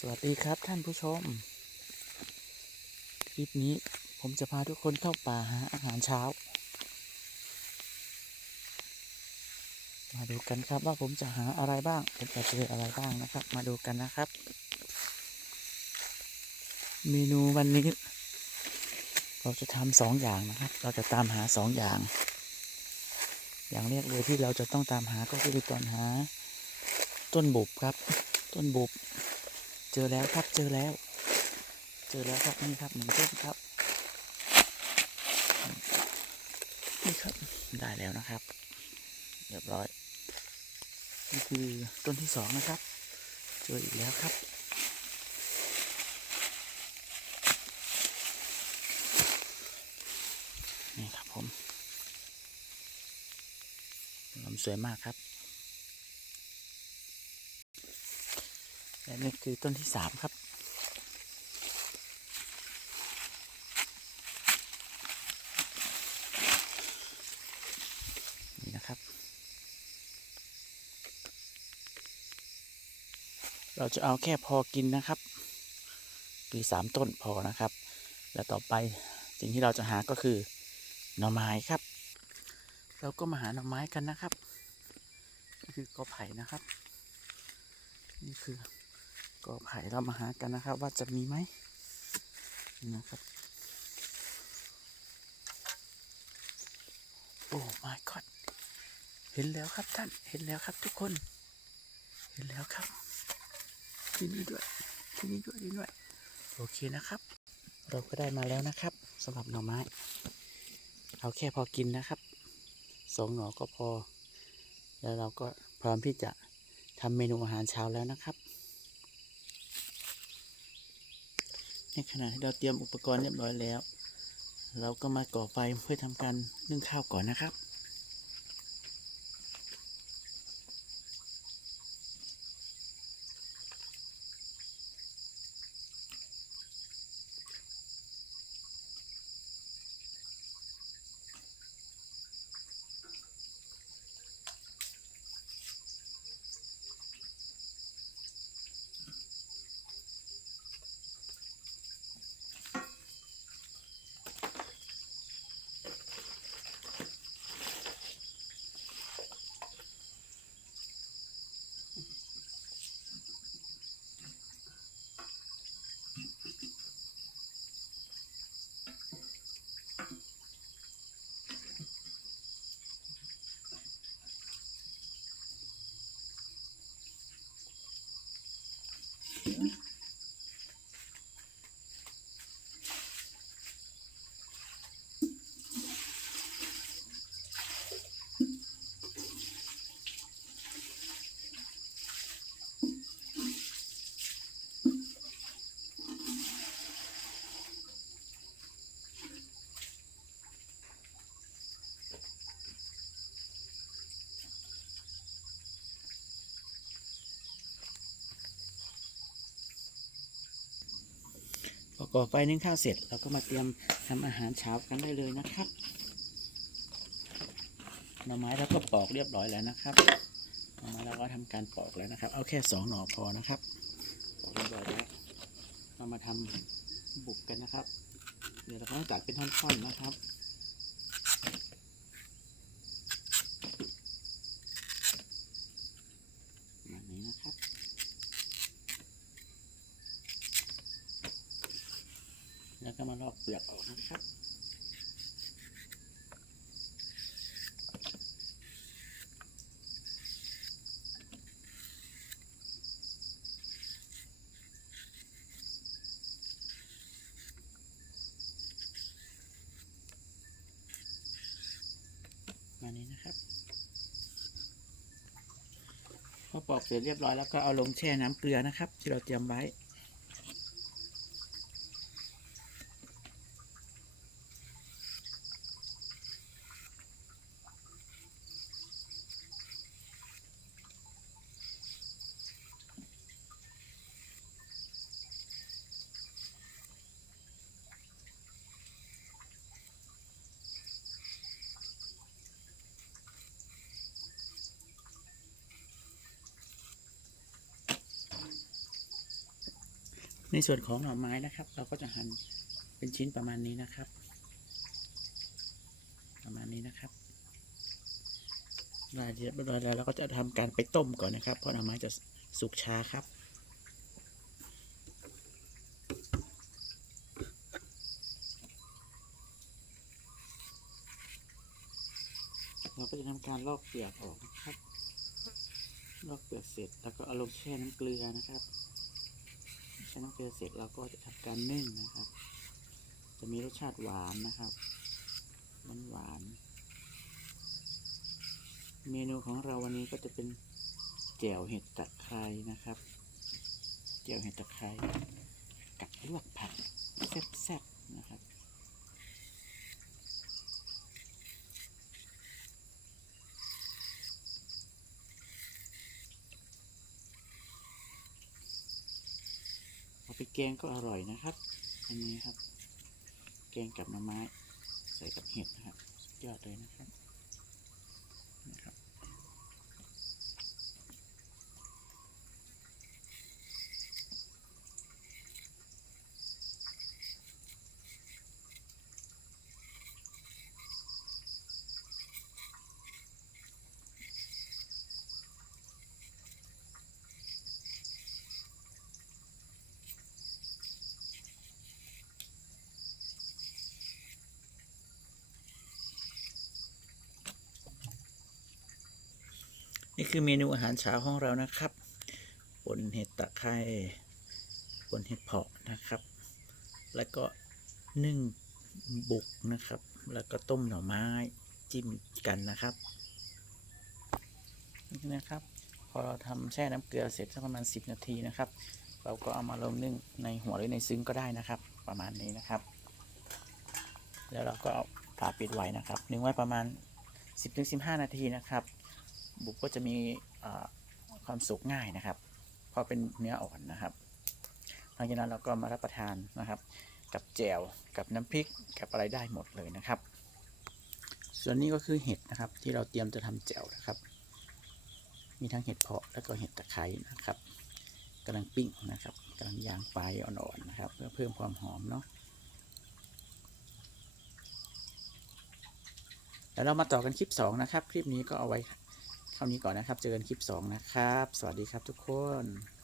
สวัสดีครับท่านผู้ชม คลิปนี้ผมจะพาทุกคนเข้าป่าหาอาหารเช้า มาดูกันครับว่าผมจะหาอะไรบ้าง ผมจะเจออะไรบ้างนะครับ มาดูกันนะครับ เมนูวันนี้ เราจะทำสองอย่างนะครับ เราจะตามหาสองอย่าง อย่างแรกเลยที่เราจะต้องตามหาก็คือตอนหา ต้นบุบครับ ต้นบุบ เจอแล้วครับเจอแล้ว เจอแล้วครับนี่ครับหนึ่งต้นครับนี่ครับได้แล้วนะครับ เรียบร้อยนี่คือต้นที่สองนะครับ เจออีกแล้วครับนี่ครับผมลำสวยมากครับ และนี่คือต้นที่สามครับ นี่นะครับ เราจะเอาแค่พอกินนะครับ คือสามต้นพอนะครับ แล้วต่อไปสิ่งที่เราจะหาก็คือหน่อไม้ครับ เราก็มาหาหน่อไม้กันนะครับ นี่คือกอไผ่นะครับ นี่คือ กอไผ่เรามาหากันนะครับ ว่าจะมีไหมนะครับ โอ้ my god เห็นแล้วครับท่าน เห็นแล้วครับทุกคน เห็นแล้วครับ ที่นี่ด้วย ที่นี่ด้วยที่นี่ด้วย โอเคนะครับ เราก็ได้มาแล้วนะครับสำหรับหน่อไม้ เอาแค่พอกินนะครับ สองหน่อก็พอ แล้วเราก็พร้อมที่จะทำเมนูอาหารเช้าแล้วนะครับ ในขณะที่เราเตรียมอุปกรณ์เรียบร้อยแล้ว เราก็มาก่อไฟเพื่อทำการนึ่งข้าวก่อนนะครับ พ ก่อไฟนึ่งข้าวเสร็จเราก็มาเตรียมทำอาหารเช้ากันได้เลยนะครับหน่อไม้เราก็ปอกเรียบร้อยแล้วนะครับหน่อไม้เราก็ทำการปอกแล้วนะครับ เอาแค่สองหน่อพอนะครับปอกเรียบร้อยแล้วเรามาทำบุกกันนะครับ เดี๋ยวเราก็ตัดเป็นท่อนๆนะครับนี้นะครับ แล้ว ก็มาลอกเปลือกออกนะครับมานี้นะครับพอปอกเสร็จเรียบร้อยแล้วก็เอาลงแช่น้ำเกลือนะครับ ที่เราเตรียมไว้ ในส่วนของหน่อไม้นะครับ เราก็จะหั่นเป็นชิ้นประมาณนี้นะครับ ประมาณนี้นะครับรายละเอียดเรียบร้อยแล้วเราก็จะทำการไปต้มก่อนนะครับ เพราะหน่อไม้จะสุกช้าครับเราก็จะทำการลอกเปลือกออกนะครับ ลอกเปลือกเสร็จแล้วก็เอาลงแช่น้ำเกลือนะครับ ช้น้ำเกลือเสร็จเราก็จะทำการนึ่งนะครับ จะมีรสชาติหวานนะครับมันหวาน เมนูของเราวันนี้ก็จะเป็นแจ่วเห็ดตะไคร้นะครับแจ่วเห็ดตะไคร้กับลวกผักแซ่บๆนะครับ เอาไป แกงก็อร่อยนะครับ อันนี้ครับ แกงกับมะไม้ ใส่กับเห็ดนะครับยอดเลยนะครับนะครับ นี่คือเมนูอาหารเช้าของเรานะครับปนเห็ดตะไคร้ปนเห็ดเผาะนะครับ แล้วก็นึ่งบุกนะครับ แล้วก็ต้มหน่อไม้จิ้มกันนะครับ นี่นะครับ พอเราทำแช่น้ำเกลือเสร็จสักประมาณ 10 นาทีนะครับ เราก็เอามาลงนึ่งในหัวหรือในซึ้งก็ได้นะครับ ประมาณนี้นะครับ แล้วเราก็เอาฝาปิดไว้นะครับ นึ่งไว้ประมาณ 10-15 นาทีนะครับ บุกก็จะมีความสุกง่ายนะครับ เพราะเป็นเนื้ออ่อนนะครับหลังจากนั้นเราก็มารับประทานนะครับ กับแจ่วกับน้ำพริกกับอะไรได้หมดเลยนะครับ ส่วนนี้ก็คือเห็ดนะครับ ที่เราเตรียมจะทำแจ่วนะครับ มีทั้งเห็ดเพาะแล้วก็เห็ดตะไคร้นะครับกำลังปิ้งนะครับกำลังย่างไฟอ่อนๆนะครับ เพื่อเพิ่มความหอมเนาะแล้วเรามาต่อกันคลิป 2 นะครับ คลิปนี้ก็เอาไว้ เท่านี้ก่อนนะครับ เจอกันคลิป 2 นะครับ สวัสดีครับทุกคน